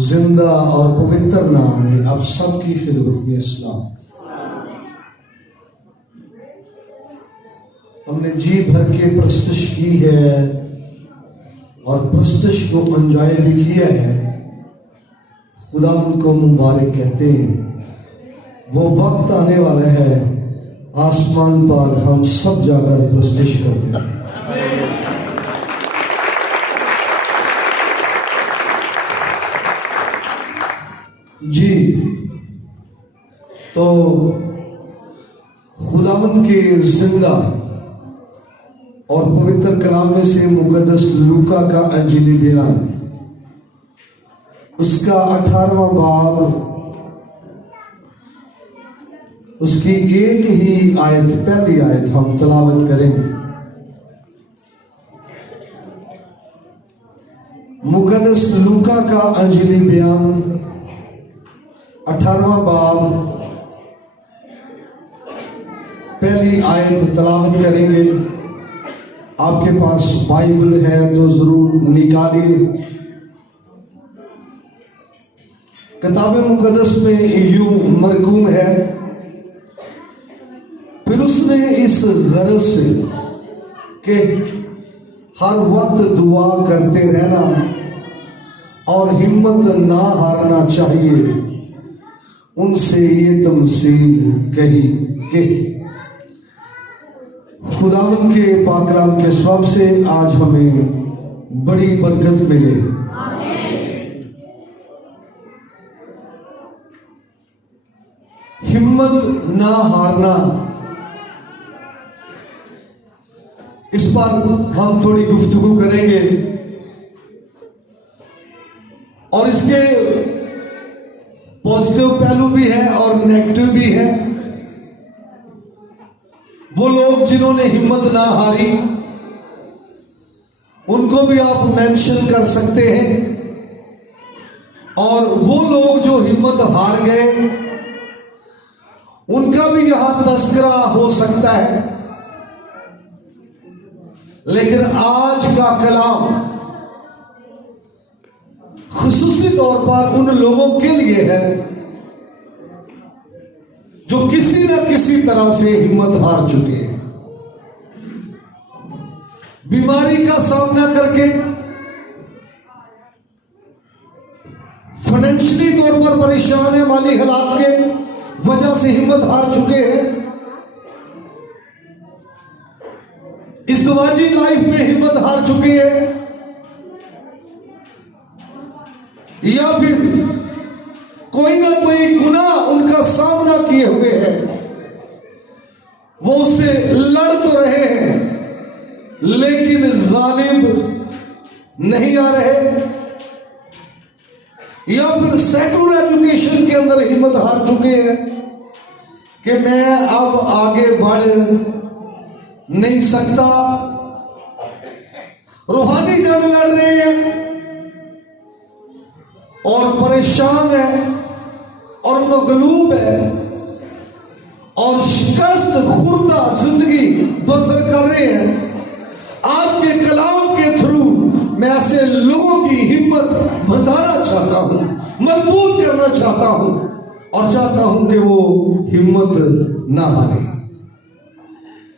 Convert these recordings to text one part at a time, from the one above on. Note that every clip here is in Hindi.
जिंदा और पवित्र नाम में आप सबकी खिदमत में सलाम। हमने जी भर के प्रस्तुश की है और प्रस्तुश को एंजॉय भी किया है। खुदा उनको मुबारक कहते हैं। वो वक्त आने वाला है आसमान पर हम सब जाकर प्रस्तुश करते हैं। जी, तो खुदावंद के जिंदा और पवित्र कलाम में से मुकद्दस लूका का अंजीली बयान, उसका 18वां बाब, उसकी एक ही आयत, पहली आयत हम तलावत करेंगे। मुकद्दस लूका का अंजीली बयान 18वां बाब, पहली आयत तलावत करेंगे। आपके पास बाइबल है तो जरूर निकालिए। किताब मुकद्दस में यूं मरकूम है, फिर उसने इस गरज से कि हर वक्त दुआ करते रहना और हिम्मत ना हारना चाहिए, उनसे ये तमसील कही कि खुदावन के पाकलाम के स्वाब से आज हमें बड़ी बरकत मिले। हिम्मत ना हारना, इस पर हम थोड़ी गुफ्तगू करेंगे और इसके पॉजिटिव पहलू भी है और नेगेटिव भी है। वो लोग जिन्होंने हिम्मत ना हारी, उनको भी आप मेंशन कर सकते हैं, और वो लोग जो हिम्मत हार गए, उनका भी यहां तस्करा हो सकता है। लेकिन आज का कलाम खुसूसी तौर पर उन लोगों के लिए है जो किसी न किसी तरह से हिम्मत हार चुके हैं। बीमारी का सामना करके, फाइनेंशियली तौर पर परेशान है, माली हालात के वजह से हिम्मत हार चुके हैं। इज़्दिवाजी लाइफ में हिम्मत हार चुके हैं, या फिर कोई ना कोई गुनाह उनका सामना किए हुए है, वो उससे लड़ तो रहे हैं लेकिन गालिब नहीं आ रहे, या फिर सेकुलर एजुकेशन के अंदर हिम्मत हार चुके हैं कि मैं अब आगे बढ़ नहीं सकता। रूहानी जंग लड़ रहे हैं और परेशान है और मगलूब है और शिकस्त खुर्दा जिंदगी बसर कर रहे हैं। आज के कलाम के थ्रू मैं ऐसे लोगों की हिम्मत बताना चाहता हूं, मजबूत करना चाहता हूं और चाहता हूं कि वो हिम्मत ना हारे।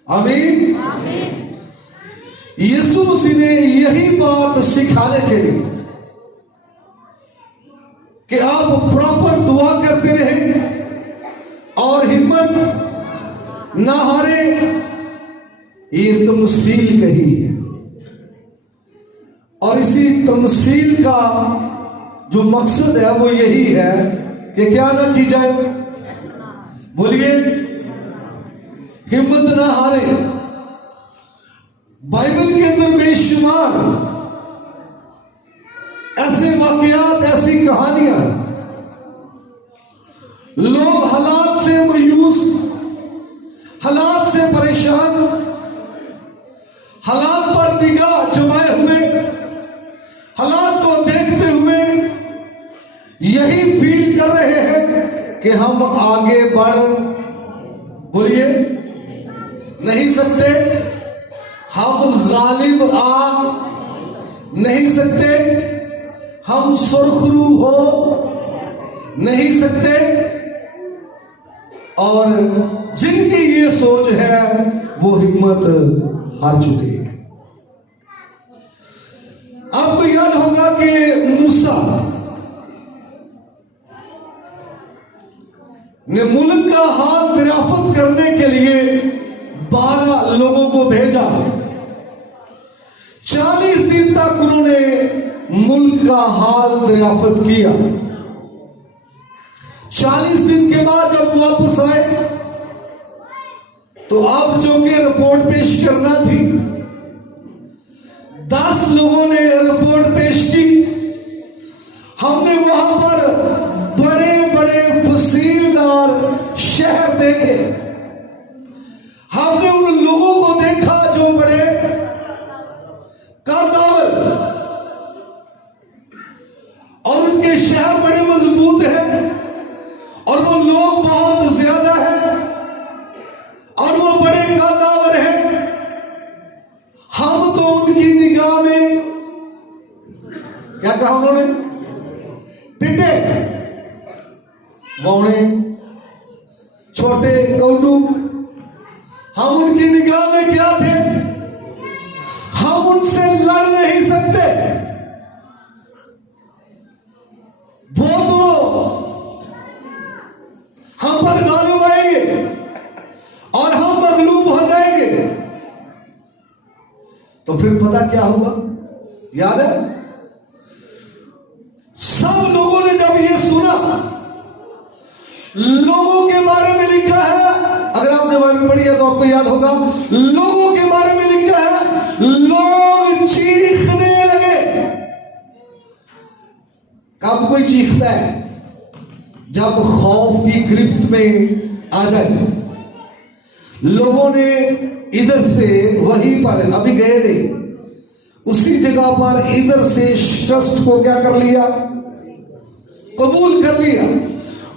आमीन। यीशु मसीह ने यही बात सिखाने के लिए कि आप प्रॉपर दुआ करते रहें और हिम्मत ना हारे, ये तमसील कही है। और इसी तमसील का जो मकसद है वो यही है कि क्या ना की जाए, बोलिए, हिम्मत ना हारे। बाइबल के अंदर बेशुमार ऐसे वाकयात, ऐसी कहानियां, लोग हालात से मायूस, हालात से परेशान, हालात पर निगाह जमाए हुए, हालात को देखते हुए यही फील कर रहे हैं कि हम आगे बढ़, बोलिए, नहीं सकते, हम गालिब आ नहीं सकते, हम सुरखरू हो नहीं सकते, और जिनकी ये सोच है वो हिम्मत हार चुके हैं। आपको याद होगा कि मूसा ने मुल्क का हाल दरियाफ्त करने के लिए 12 लोगों को भेजा। 40 दिन तक उन्होंने मुल्क का हाल दरियाफ्त किया। 40 दिन के बाद जब वापस आए तो अब चूंकि रिपोर्ट पेश करना थी, 10 लोगों ने रिपोर्ट पेश की। हमने वहां पर बड़े बड़े फसीलदार शहर देखे, हमने उन लोगों को देखा जो बड़े कादावर, और उनके शहर बड़े मजबूत हैं, और वो लोग बहुत ज्यादा हैं, और वो बड़े कादावर हैं। हम तो उनकी निगाह में, क्या कहा उन्होंने, टिड्डे, वौड़े, छोटे कौडू, हम उनकी निगाह में क्या थे? हम उनसे लड़ नहीं सकते। वो तो हम पर गालिब आएंगे और हम मगलूब हो जाएंगे। तो फिर पता क्या हुआ? याद है, सब लोगों ने जब ये सुना, लोगों के बारे में लिखा है, अगर आपने बाइबल पढ़ी है तो आपको याद होगा, लोगों के बारे में लिखा है, लोग चीखने लगे। कब कोई चीखता है? जब खौफ की गिरफ्त में आ जाए। लोगों ने इधर से वहीं पर, अभी गए नहीं, उसी जगह पर इधर से शिकस्त को क्या कर लिया? कबूल कर लिया।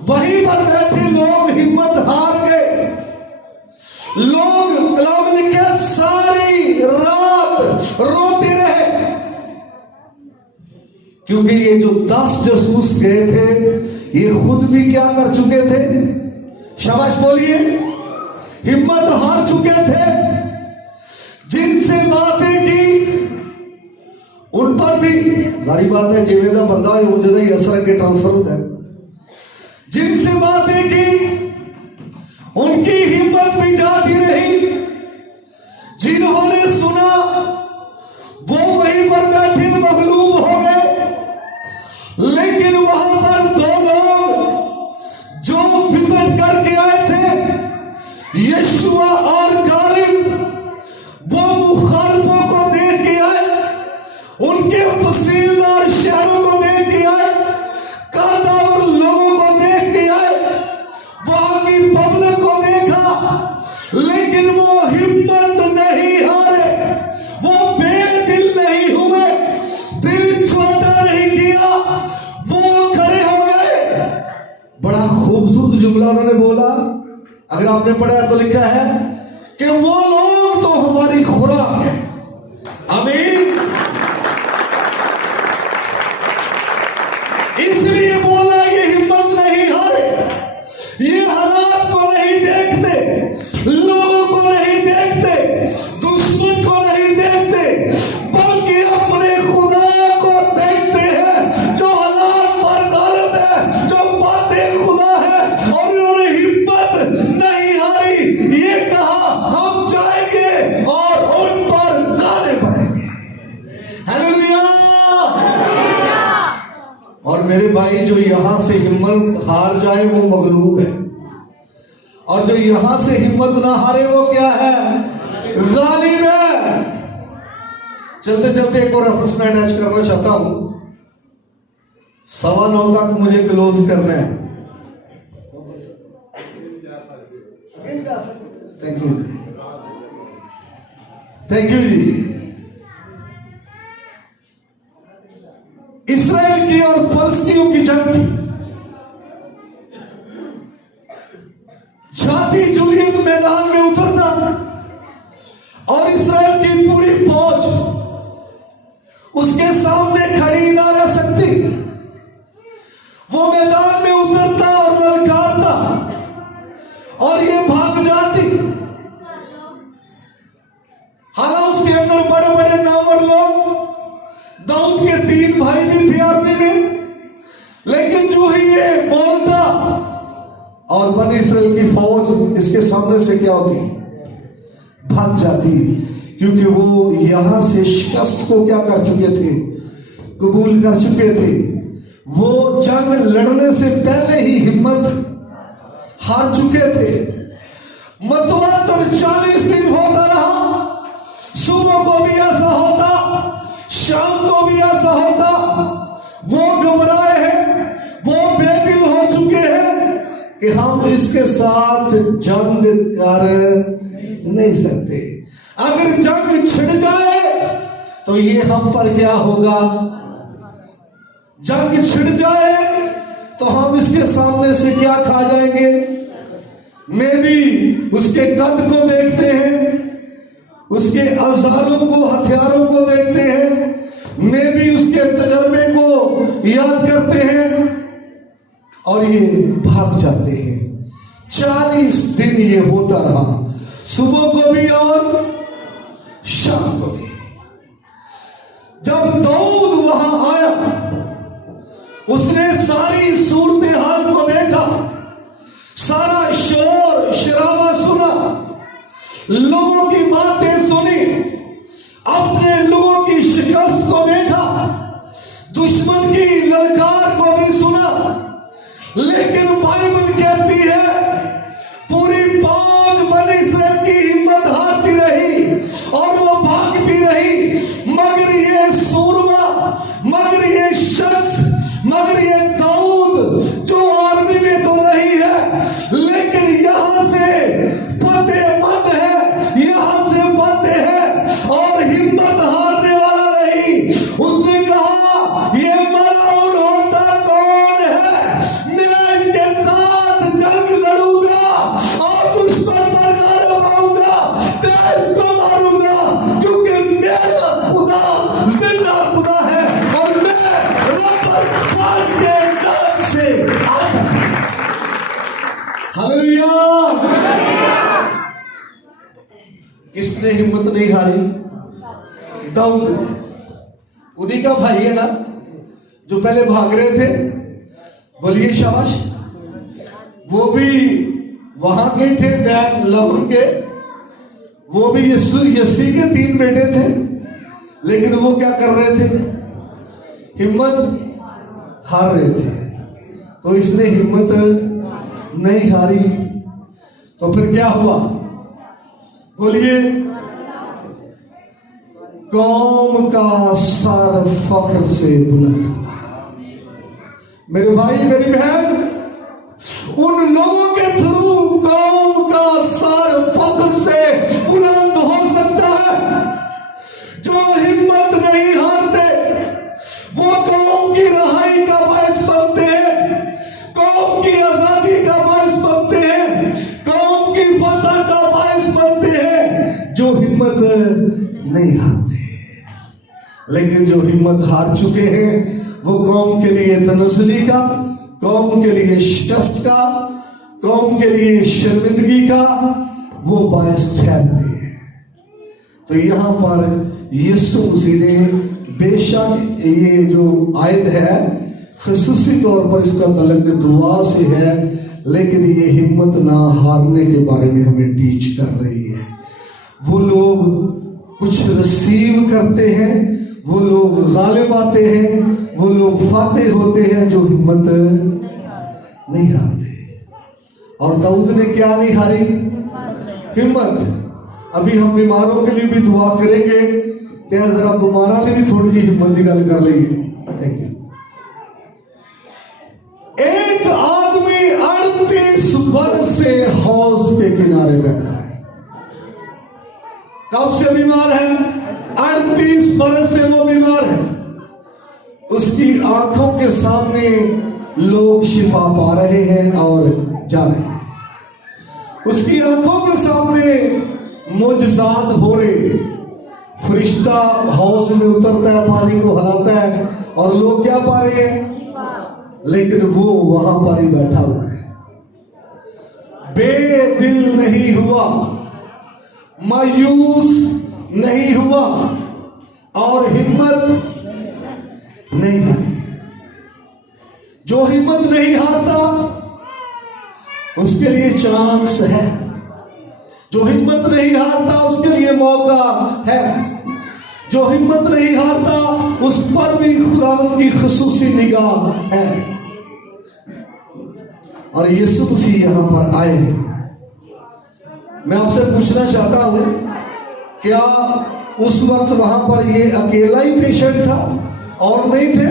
वहीं पर बैठे लोग हिम्मत हार गए। लोग कलाम लिखे सारी रात रोते रहे, क्योंकि ये जो 10 जासूस गए थे ये खुद भी क्या कर चुके थे? शाबाश बोलिए, हिम्मत हार चुके थे। जिनसे बातें की उन पर भी सारी बात है, जिम्मे का बंदा है वो ज्यादा ही असर अगे ट्रांसफर होता है। जिनसे बातें की उनकी हिम्मत भी जाती रही। जिन्होंने सुना वो वहीं पर बैठे मगलूब हो गए। लेकिन वहां पर 2 लोग जो विजिट करके आए थे, यशुआ और गालिब, वो मुखालफों को देख के आए, उनके फसीलदार शहरों को देख के आए, कादावर लोगों को देख के आए, वहां की पब्लिक को देखा, लेकिन वो हिम्मत नहीं हारे, वो बेदिल नहीं हुए, दिल छोटा नहीं किया, वो खड़े हो गए। बड़ा खूबसूरत जुमला उन्होंने बोला, अगर आपने पढ़ा तो लिखा है कि वो लोग तो हमारी खुराक है। आमीन। इसलिए बोला ये हिम्मत नहीं हारे, ये हालात को नहीं देखते, लोगों को नहीं देखते, दुश्मन को नहीं देखते, बल्कि अपने खुदा को देखते हैं जो हालात पर गालिब है, जो बातें खुदा है। और उन्होंने हिम्मत नहीं हारी, ये कहा हम जाएंगे और उन पर गालिब आएंगे। हालेलुया। और मेरे भाई, जो यहां से हिम्मत हार जाए वो मगलूब है, और जो यहां से हिम्मत ना हारे वो क्या है? गालिब है। चलते चलते एक और रेफरेंस में अटैच करना चाहता हूं। 9:15 तक मुझे क्लोज करना है। Thank you ji, thank you ji. इस्राएल की और फलस्तीनियों की जंग थी। जाति जूलियत मैदान में उतरता और इस्राएल की पूरी फौज उसके सामने खड़ी ना रह सकती। 3 भाई भी थे आर्मी में, लेकिन जो ही ये बोलता और बनी इस्राएल की फौज इसके सामने से क्या होती, भाग जाती, क्योंकि वो यहां से शिकस्त को क्या कर चुके थे, कबूल कर चुके थे। वो जंग लड़ने से पहले ही हिम्मत हार चुके थे। मतवातर 40 दिन होता रहा, सुबह को भी ऐसा होता, शाम को भी ऐसा होता। वो घबराए हैं, वो बेदिल हो चुके हैं कि हम इसके साथ जंग कर नहीं सकते। अगर जंग छिड़ जाए तो ये हम पर क्या होगा, जंग छिड़ जाए तो हम इसके सामने से क्या खा जाएंगे। मैं भी उसके कद को देखते हैं, उसके औजारों को, हथियारों को देखते हैं, मैं भी उसके तजर्बे को याद करते हैं और ये भाग जाते हैं। 40 दिन ये होता रहा, सुबह को भी और शाम को भी। जब दाऊद वहां आया, उसने सारी सूरत हाल को देखा, सारा शोर शराबा सुना, लोगों की बातें सुनी, अपने लोगों की शिकस्त को देखा, दुश्मन की ललकार को भी सुना। लेकिन बाइबल कहती है पूरी फौज बनी इस्राएल की हिम्मत हारती रही और वो भागती रही, मगर ये सूरमा, मगर ये शख्स, मगर ये दाऊद जो आर्मी में तो नहीं है, लेकिन यहां से फतेहमंद है, यहां से फतेह है और हिम्मत हारने वाला नहीं। उसने कहा ये मलाउन होता कौन है, मैं इसके साथ जंग लड़ूंगा और दुश्मन पर गालिब पाऊंगा, मैं इसको मारूंगा, क्योंकि मेरा खुदा जिंदा खुदा है और मैं रब पाक के नाम से आता हूं। हालेलुया। किसने हिम्मत नहीं हारी? दाऊद ने। उन्हीं का भाई है ना जो पहले भाग रहे थे, बोलिए शाबाश। वो भी वहां के थे बैत लहून के, वो भी यस्सी के 3 बेटे थे, लेकिन वो क्या कर रहे थे, हिम्मत हार रहे थे। तो इसने हिम्मत नहीं हारी, तो फिर क्या हुआ, बोलिए। कौम का सर फख्र से बुलंद हुआ। मेरे भाई मेरी बहन, उन लोगों के थ्रू कौम का सर फख्र से बुलंद हो सकता है जो हिम्मत नहीं हारते। वो कौम की रहाई का बायस बनते हैं, कौम की आजादी का बायस बनते हैं, कौम की फतह का बायस बनते हैं, जो हिम्मत नहीं हारते। लेकिन जो हिम्मत हार चुके हैं वो कौम के लिए तनज़्ज़ुली का, कौम के लिए शिकस्त का, कौम के लिए शर्मिंदगी का वो बायस ठहरते हैं। तो यहां पर यीशु मसीह ने, बेशक ये जो आयत है ख़ुसूसी तौर पर इसका तल्लुक दुआ से है, लेकिन ये हिम्मत ना हारने के बारे में हमें टीच कर रही है। वो लोग कुछ रिसीव करते हैं, वो लोग गालिब आते हैं, वो लोग फातेह होते हैं जो हिम्मत नहीं हारते। और दाऊद ने क्या नहीं हारी? हिम्मत। अभी हम बीमारों के लिए भी दुआ करेंगे, क्या जरा बीमारा ने भी थोड़ी सी हिम्मत की गल कर लेंगे। Thank you. एक आदमी 38 वर्ष से हौज के किनारे बैठा है। कब से बीमार है? 38 वर्ष से वो बीमार है। उसकी आंखों के सामने लोग शिफा पा रहे हैं और जा रहे हैं। उसकी आंखों के सामने मुजज़ात हो रहे। फरिश्ता हौज में उतरता है, पानी को हिलाता है और लोग क्या पा रहे हैं, लेकिन वो वहां पर ही बैठा हुआ है। बेदिल नहीं हुआ, मायूस नहीं हुआ और हिम्मत नहीं हारी। जो हिम्मत नहीं हारता उसके लिए चांस है। जो हिम्मत नहीं हारता उसके लिए मौका है। जो हिम्मत नहीं हारता उस पर भी खुदा की खुसूसी निगाह है। और यीशु मसीह यहां पर आए हैं। मैं आपसे पूछना चाहता हूं, क्या उस वक्त वहां पर ये अकेला ही पेशेंट था और नहीं थे?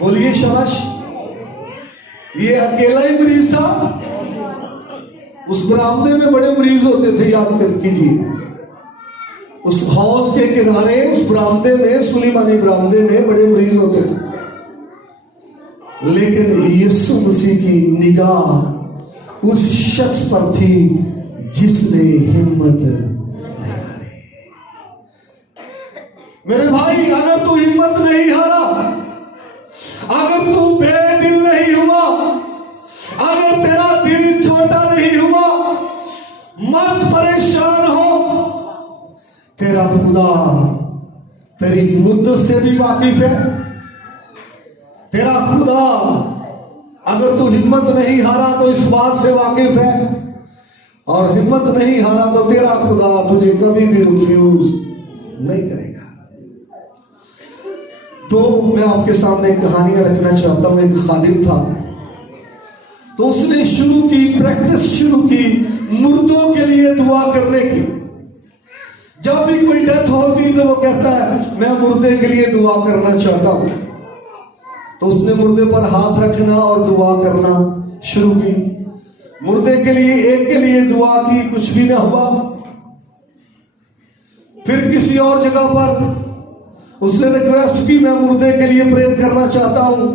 बोलिए शाबाश। ये अकेला ही मरीज था? उस बरामदे में बड़े मरीज होते थे, याद कर कीजिए। उस हौज के किनारे उस बरामदे में, सुलेमानी बरामदे में बड़े मरीज होते थे। लेकिन यीशु मसीह की निगाह उस शख्स पर थी जिसने हिम्मत नहीं हारी। मेरे भाई, अगर तू हिम्मत नहीं हारा, अगर तू बेदिल नहीं हुआ, अगर तेरा दिल छोटा नहीं हुआ, मत परेशान हो। तेरा खुदा तेरी मुद्दत से भी वाकिफ है। तेरा खुदा, अगर तू हिम्मत नहीं हारा तो इस बात से वाकिफ है, और हिम्मत नहीं हारा तो तेरा खुदा तुझे कभी भी रिफ्यूज नहीं करेगा। तो मैं आपके सामने कहानियां रखना चाहता हूं। एक खादिम था, तो उसने शुरू की, प्रैक्टिस शुरू की मुर्दों के लिए दुआ करने की। जब भी कोई डेथ होती तो वो कहता है मैं मुर्दे के लिए दुआ करना चाहता हूं। तो उसने मुर्दे पर हाथ रखना और दुआ करना शुरू की। मुर्दे के लिए, एक के लिए दुआ की, कुछ भी ना हुआ। फिर किसी और जगह पर उसने रिक्वेस्ट की, मैं मुर्दे के लिए प्रेयर करना चाहता हूं।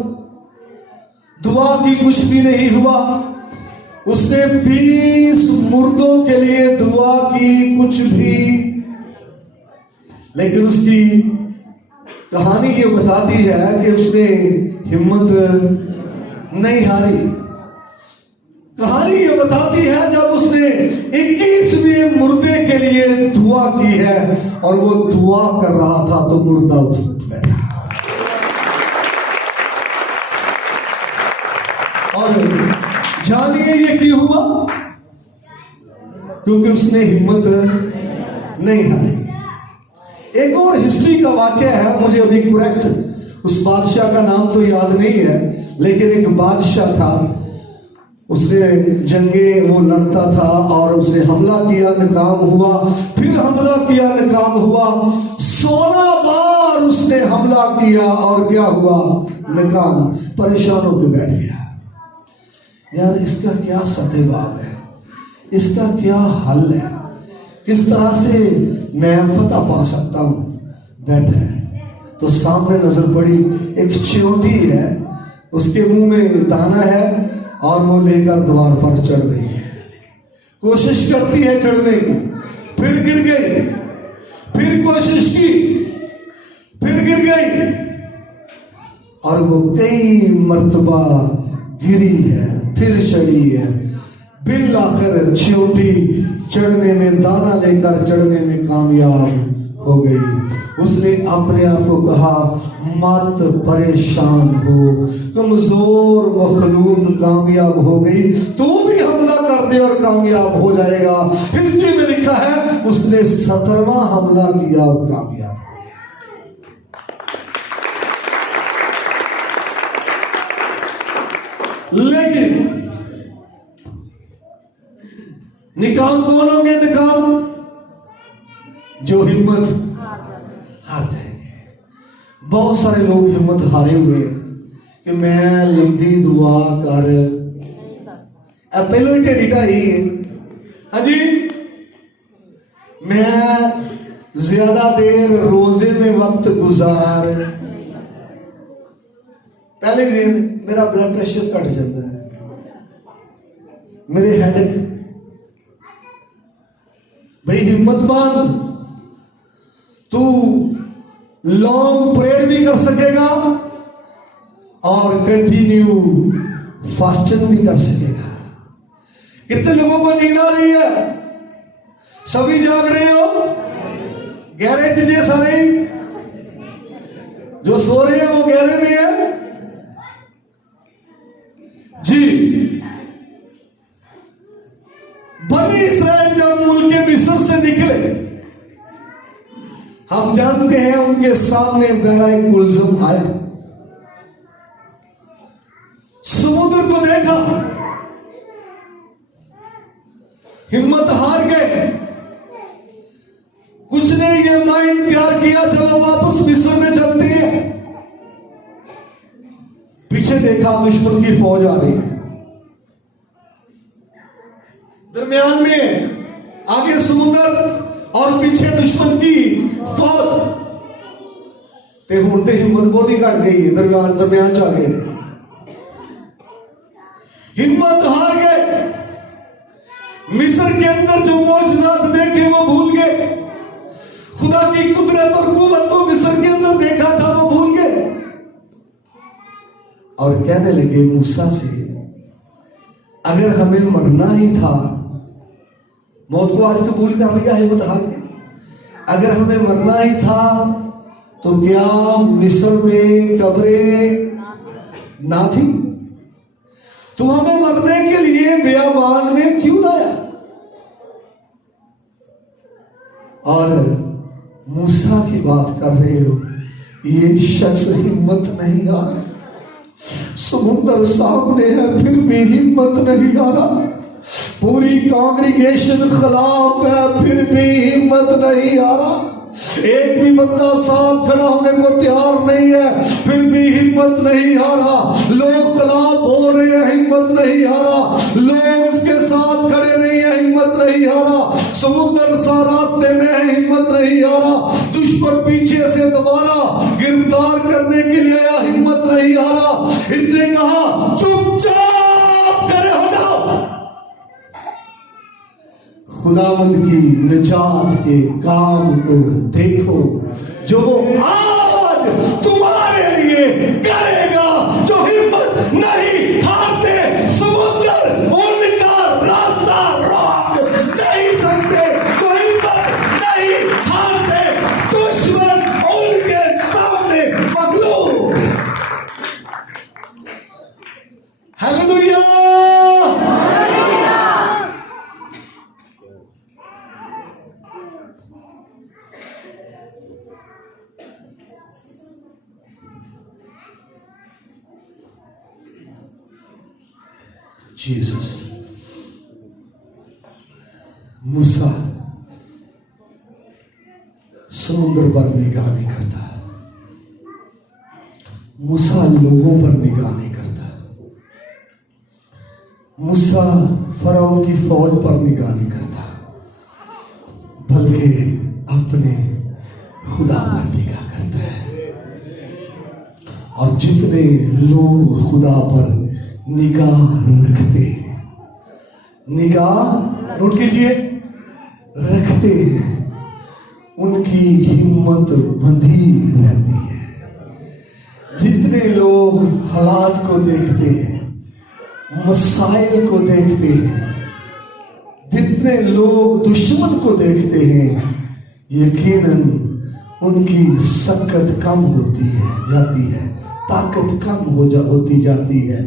दुआ की, कुछ भी नहीं हुआ। उसने 20 मुर्दों के लिए दुआ की, कुछ भी। लेकिन उसकी कहानी ये बताती है कि उसने हिम्मत नहीं हारी। कहानी ये बताती है जब उसने 21वें मुर्दे के लिए दुआ की है और वो दुआ कर रहा था तो मुर्दा उठ बैठा। और जानिए ये क्यों हुआ? क्योंकि उसने हिम्मत नहीं हारी। एक और हिस्ट्री का वाक्य है, मुझे अभी करेक्ट उस बादशाह का नाम तो याद नहीं है, लेकिन एक बादशाह था, उसने जंगे वो लड़ता था और उसने हमला किया, नाकाम हुआ, फिर हमला किया, नाकाम हुआ। 16 बार उसने हमला किया और क्या हुआ? नाकाम। परेशान होकर बैठ गया। यार, इसका क्या सतेबाब है? इसका क्या हल है? किस तरह से मैं फतह पा सकता हूं? बैठा है तो सामने नजर पड़ी एक चियोटी है, उसके मुंह में दाना है और वो लेकर द्वार पर चढ़ रही है। कोशिश करती है चढ़ने की, फिर गिर गई, फिर कोशिश की, फिर गिर गई, और वो कई मर्तबा गिरी है, फिर चढ़ी है। बिल आखिर चियोटी चढ़ने में, दाना लेकर चढ़ने में कामयाब हो गई। उसने अपने आप को कहा, मत परेशान हो, कमजोर मखलूक कामयाब हो गई, तू भी हमला कर दे और कामयाब हो जाएगा। हिस्ट्री में लिखा है उसने 17वां हमला किया और कामयाब हो गया। लेकिन निकाम कौन होंगे? निकाम जो हिम्मत हार जाएंगे। बहुत सारे लोग हिम्मत हारे हुए कि मैं लंबी दुआ कर, पहले ही ढेरी ढाई है। हाँ जी, मैं ज्यादा देर रोजे में वक्त गुजार, पहले दिन मेरा ब्लड प्रेशर घट जाता है, मेरे हेडेक। भाई हिम्मत बांध, तू लॉन्ग प्रेयर भी कर सकेगा और कंटिन्यू फास्टिंग भी कर सकेगा। कितने लोगों को नींद आ रही है? सभी जाग रहे हो? गहरे जैसा नहीं, जो सो रहे हैं वो गहरे में है जी। बनी इस्राएल जब मुल्क मिस्र से निकले, हम जानते हैं उनके सामने बहरा एक गुलजम आया, समुद्र को देखा, हिम्मत हार गए, कुछ ने ये माइंड तैयार किया चलो वापस मिस्र में चलते हैं। पीछे देखा दुश्मन की फौज आ रही है, दरमियान में आगे समुद्र और पीछे दुश्मन की फौज। ते हुण ते हिम्मत बहुत ही घट गई है, दरमियान च आ गए, हिम्मत हार गए। मिस्र के अंदर जो मौजूदात देखे वो भूल गए, खुदा की कुदरत और कुव्वत को मिस्र के अंदर देखा था वो भूल गए, और कहने लगे मूसा से अगर हमें मरना ही था, मौत को आज कबूल कर लिया है, बता के अगर हमें मरना ही था तो क्या मिस्र में कब्रें ना थी? तू हमें मरने के लिए बियाबान में क्यों लाया? और मूसा की बात कर रहे हो, ये शख्स हिम्मत नहीं आ रहा, समुद्र सामने है फिर भी हिम्मत नहीं आ रहा, पूरी कांग्रीगेशन खिलाफ है फिर भी हिम्मत नहीं आ रहा, एक भी बंदा साथ खड़ा होने को तैयार नहीं है फिर भी हिम्मत नहीं आ रहा, लोग खिलाफ हो रहे हैं हिम्मत नहीं आ रहा, लोग इसके साथ खड़े नहीं है हिम्मत नहीं आ रहा, समुद्र सा रास्ते में है हिम्मत नहीं आ रहा, दुश्मन पीछे से दोबारा गिरफ्तार करने के लिए आया हिम्मत नहीं आ रहा। इसने कहा चुपचाप खड़े हो जाओ, खुदावंद की निजात के काम को देखो जो आज तुम्हारे लिए करेगा, जो हिम्मत नहीं हारते, समुद्र उनका रास्ता रोक नहीं सकते, तो हिम्मत नहीं हारते, दुश्मन उनके सामने मगलूब। हालेलुया। जीसस। मूसा समुद्र पर निगाह नहीं करता, मूसा लोगों पर निगाह नहीं करता, मूसा फरौन की फौज पर निगाह नहीं करता, बल्कि अपने खुदा पर निगाह करता है। और जितने लोग खुदा पर निगाह रखते हैं, निगाह नोट कीजिए, रखते हैं, उनकी हिम्मत बंधी रहती है। जितने लोग हालात को देखते हैं, मसाइल को देखते हैं, जितने लोग दुश्मन को देखते हैं, यकीनन उनकी सकत कम होती है जाती है, ताकत कम होती जाती है,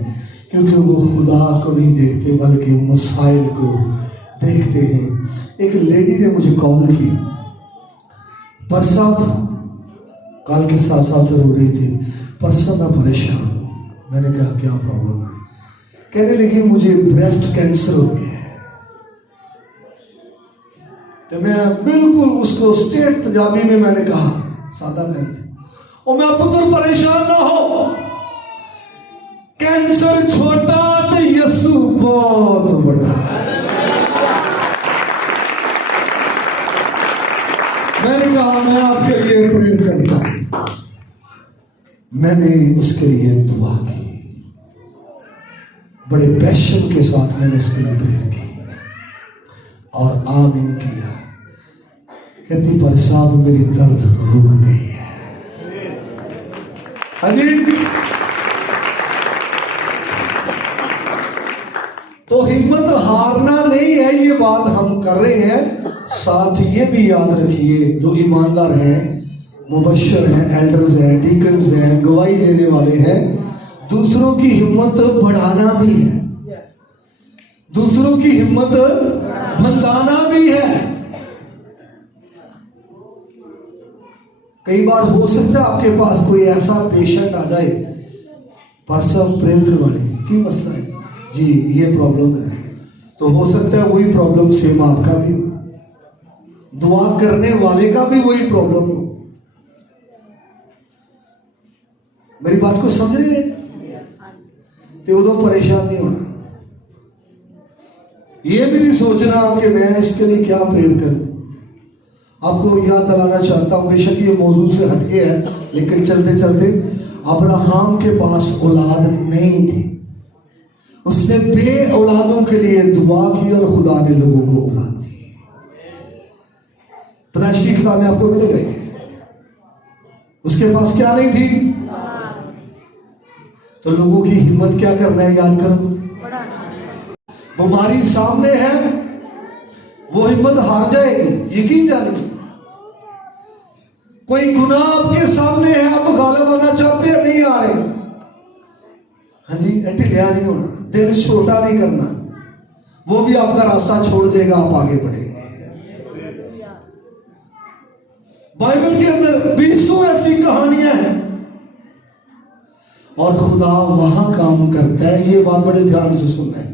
क्योंकि वो खुदा को नहीं देखते बल्कि मसाइल को देखते हैं। एक लेडी ने मुझे कॉल की, परसा कल के साथ साथ रो रही थी, परसा मैं परेशान हूँ। मैंने कहा क्या प्रॉब्लम है? कहने लगी मुझे ब्रेस्ट कैंसर हो गया है। तो मैं बिल्कुल उसको स्टेट पंजाबी में मैंने कहा, सादा बहन थी, और मैं पुत्र परेशान ना हो, कैंसर छोटा तो यीशु बहुत बड़ा। मैंने कहा मैं आपके लिए प्रेयर करता। मैंने उसके लिए दुआ की, बड़े पैशन के साथ मैंने उसके लिए प्रेयर की और आमीन किया। कहती पर साहब मेरी दर्द रुक गई है। हाजी। तो हिम्मत हारना नहीं है, ये बात हम कर रहे हैं। साथ ये भी याद रखिए, जो ईमानदार हैं मुबश्शिर हैं, एल्डर्स हैं, डीकन्स हैं, गवाही देने वाले हैं। दूसरों की हिम्मत बढ़ाना भी है, दूसरों की हिम्मत बंधाना भी है। कई बार हो सकता है आपके पास कोई ऐसा पेशेंट आ जाए, पर सब प्रेम करवाने की मसला है जी, ये प्रॉब्लम है, तो हो सकता है वही प्रॉब्लम सेम आपका भी हो, दुआ करने वाले का भी वही प्रॉब्लम हो। मेरी बात को समझ रहे हैं? तो उदो परेशान नहीं होना, ये भी नहीं सोचना कि मैं इसके लिए क्या प्रेयर करूं। आपको याद दिलाना चाहता हूं, बेशक ये मौजूद से हटके है, लेकिन चलते चलते अब्राहम के पास औलाद नहीं थी, उसने बे औलादों के लिए दुआ की और खुदा ने लोगों को औलाद दी। पैदाइश की किताब में आपको मिलेगा ये। उसके पास क्या नहीं थी, तो लोगों की हिम्मत क्या करना है, याद करो। बीमारी सामने है, वो हिम्मत हार जाएगी, यकीन जाने। कोई गुनाह आपके सामने है, आप गालिब आना चाहते हैं, नहीं आ रहे, हाँ जी, ढिलिया नहीं होना, दिल छोटा नहीं करना, वो भी आपका रास्ता छोड़ देगा, आप आगे बढ़ेंगे। बाइबल के अंदर 20 ऐसी कहानियां हैं, और खुदा वहां काम करता है, ये बात बड़े ध्यान से सुनना है,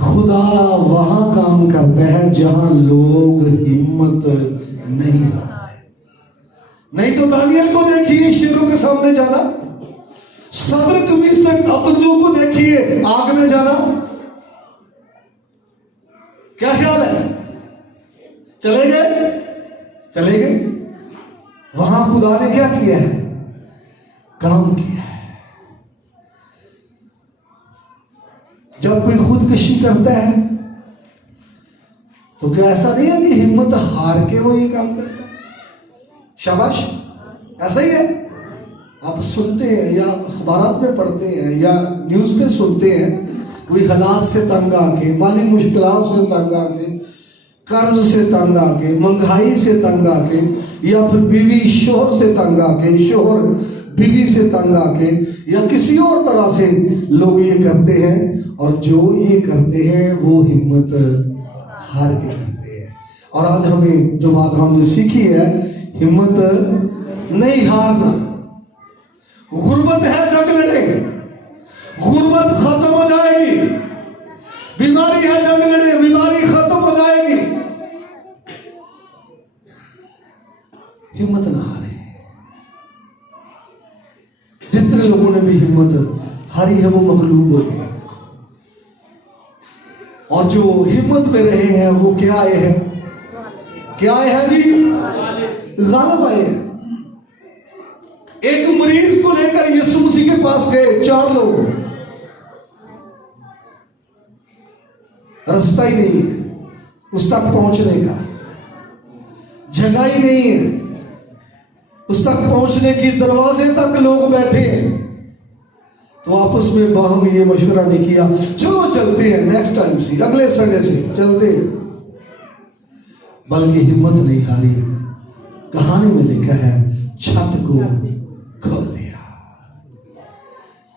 खुदा वहां काम करता है जहां लोग हिम्मत नहीं लाते। नहीं तो दानियल को देखिए, शेरों के सामने जाना, सदरक मिशक अबदूगो को देखिए, आग में जाना, क्या ख्याल है, चले गए, चले गए। वहां खुदा ने क्या किया है, काम किया है। जब कोई खुदकशी करता है तो क्या ऐसा नहीं है कि हिम्मत हार के वो ये काम करता है? शाबाश, ऐसा ही है। आप सुनते हैं या अखबारात में पढ़ते हैं या न्यूज़ पे सुनते हैं, कोई हालात से तंग आके, माली मुश्किलात से तंग आके, कर्ज से तंग आके, महंगाई से तंग आके, या फिर बीवी शोहर से तंग आके, शोहर बीवी से तंग आके, या किसी और तरह से लोग ये करते हैं, और जो ये करते हैं वो हिम्मत हार के करते हैं। और आज हमें जो बात हमने सीखी है, हिम्मत नहीं हारना। गुर्बत है, जंग लड़े, गुर्बत खत्म हो जाएगी। बीमारी है, जंग लड़े, बीमारी खत्म हो जाएगी। हिम्मत ना हारे। जितने लोगों ने भी हिम्मत हारी है वो मगलूब हो गए, और जो हिम्मत में रहे हैं वो क्या आए हैं, क्या आए हैं जी, गालिब आए हैं। एक मरीज को लेकर यीशु मसीह के पास गए 4 लोग, रास्ता ही नहीं है उस तक पहुंचने का, जगह ही नहीं है उस तक पहुंचने की, दरवाजे तक लोग बैठे हैं। तो आपस में बाहम ये मशवरा नहीं किया, चलो चलते हैं नेक्स्ट टाइम से, अगले संडे से चलते हैं, बल्कि हिम्मत नहीं हारी। कहानी में लिखा है, छत को खोल दिया।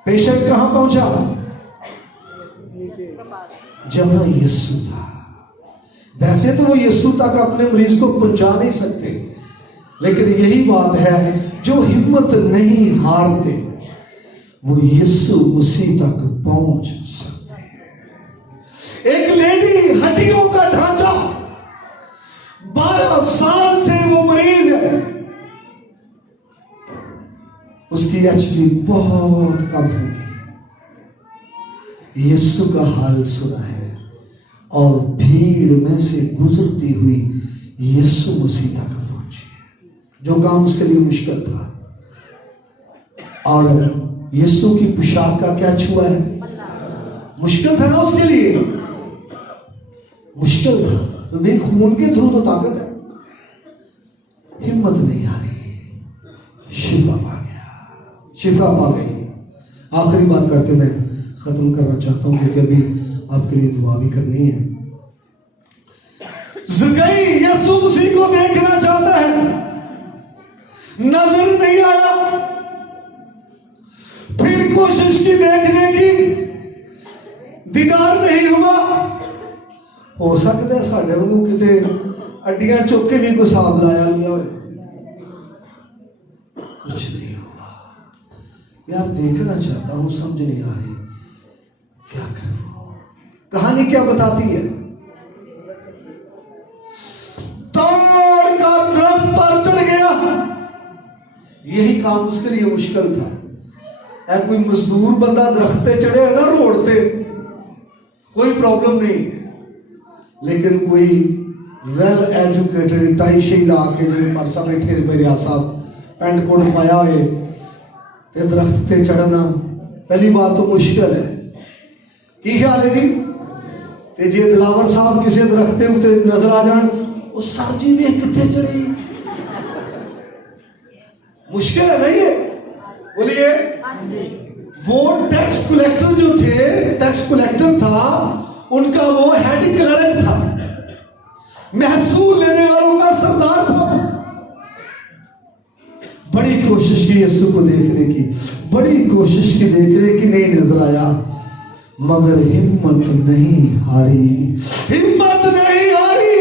पेशेंट कहां पहुंचा, जहां यीशु था। वैसे तो वो यीशु तक अपने मरीज को पहुंचा नहीं सकते, लेकिन यही बात है, जो हिम्मत नहीं हारते वो यीशु मसीह तक पहुंच सकते हैं। एक लेडी, हड्डियों का ढांचा, 12 साल से वो मरीज है, उसकी एचपी बहुत कम होगी। यीशु का हाल सुना है, और भीड़ में से गुजरती हुई यीशु मसीह तक पहुंची, जो काम उसके लिए मुश्किल था। और यीशु की पोशाक का क्या छुआ है, मुश्किल था ना उसके लिए, मुश्किल था, तो नहीं, खून के थ्रू तो ताकत है। हिम्मत नहीं हारी, शिफा पा गया, शिफा पा गई। आखिरी बात करके मैं खत्म करना चाहता हूं, क्योंकि अभी आपके लिए दुआ भी करनी है। ज़कई यीशु मसीह को देखना चाहता है, नजर नहीं आया। फिर कोशिश की देखने की, दीदार नहीं हुआ। हो सकता है साढ़े वालों किते अड्डियां चुक के भी कोई हिसाब लाया लिया हो, कुछ नहीं हुआ। यार देखना चाहता हूं, समझ नहीं आ रही क्या करूं। कहानी क्या बताती है? तोड़ का दरख्त पर चढ़ गया। यही काम उसके लिए मुश्किल था। कोई मजदूर बंदा दरख्ते चढ़े है ना रोड पे, कोई प्रॉब्लम नहीं है, लेकिन कोई वेल एजुकेटेड टाई शही ला के जिन्हें परसा बैठे मेरे साहब पेंट कोट पाया हुए ते दरख्त ते चढ़ना पहली बात तो मुश्किल है। की ख्याल है जी? ते जे दिलावर साहब किसी दरख्त उत्ते नजर आ जान, वो सर जी वे कितने चढ़े, मुश्किल है नहीं है? बोलिए। वो टैक्स कलेक्टर जो थे, टैक्स कलेक्टर था, उनका वो हेड क्लर्क था, महसूल लेने वालों का सरदार था। बड़ी कोशिश की यीशु को देखने की, बड़ी कोशिश की देखने की, नहीं नजर आया, मगर हिम्मत नहीं हारी, हिम्मत नहीं हारी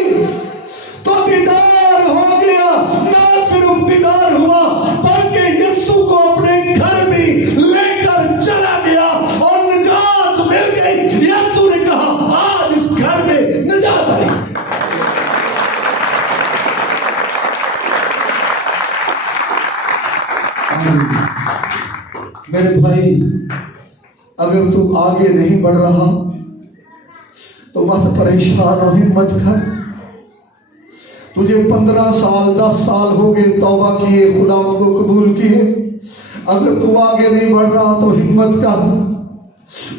तो दीदार हो गया। ना सिर्फ दीदार हुआ बल्कि यीशु को अपने घर भी लेकर चला गया और निजात मिल गई। यीशु ने कहा आज इस घर में निजात आई। मेरे भाई, अगर तू आगे नहीं बढ़ रहा तो मत परेशान हो, हिम्मत कर। तुझे 15 साल 10 साल हो गए तौबा किए, खुदा को कबूल किए, अगर तू आगे नहीं बढ़ रहा तो हिम्मत कर,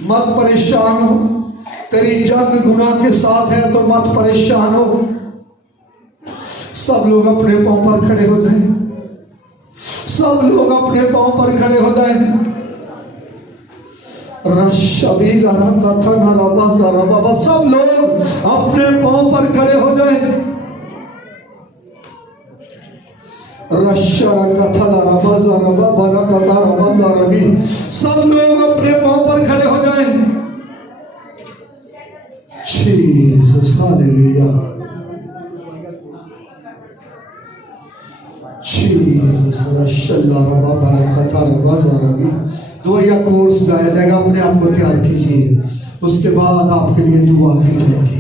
मत परेशान हो। तेरी जंग गुनाह के साथ है तो मत परेशान हो। सब लोग अपने पांव पर खड़े हो जाएं, सब लोग अपने पांव पर खड़े हो जाएं। सब लोग अपने पांव पर खड़े हो जाएं। सब लोग अपने पांव पर खड़े हो जाएं। जीसस हालेलुया, जीसस रशल्ला बरकत रबी। दुआ कोर्स गाया जाएगा, अपने आप को तैयार कीजिए, उसके बाद आपके लिए दुआ की जाएगी।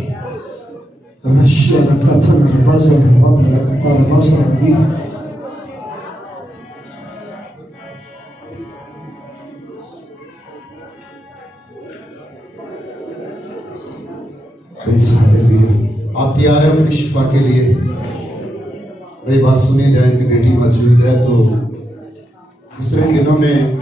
आप तैयार हैं अपनी शिफा के लिए? मेरी बात सुनी जाए कि बेटी मौजूद है तो दूसरे दिनों में